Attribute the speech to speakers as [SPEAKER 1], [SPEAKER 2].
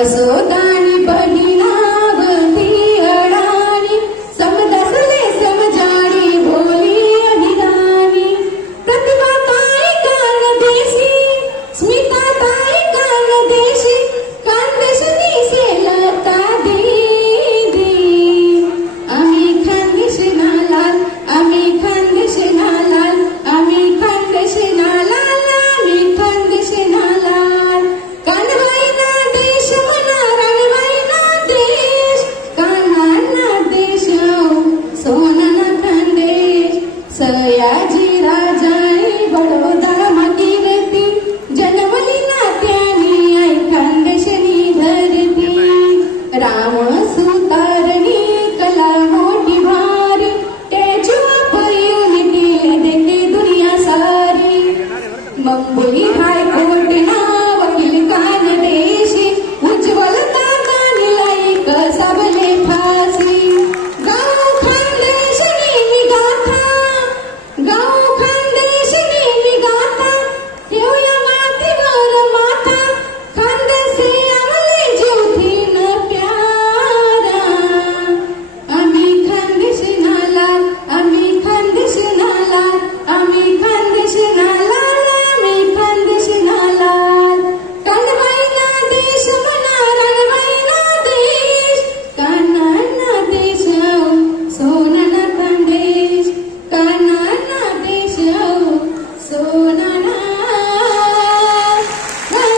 [SPEAKER 1] असो 你看 புலி ஹாய் கூட்டினா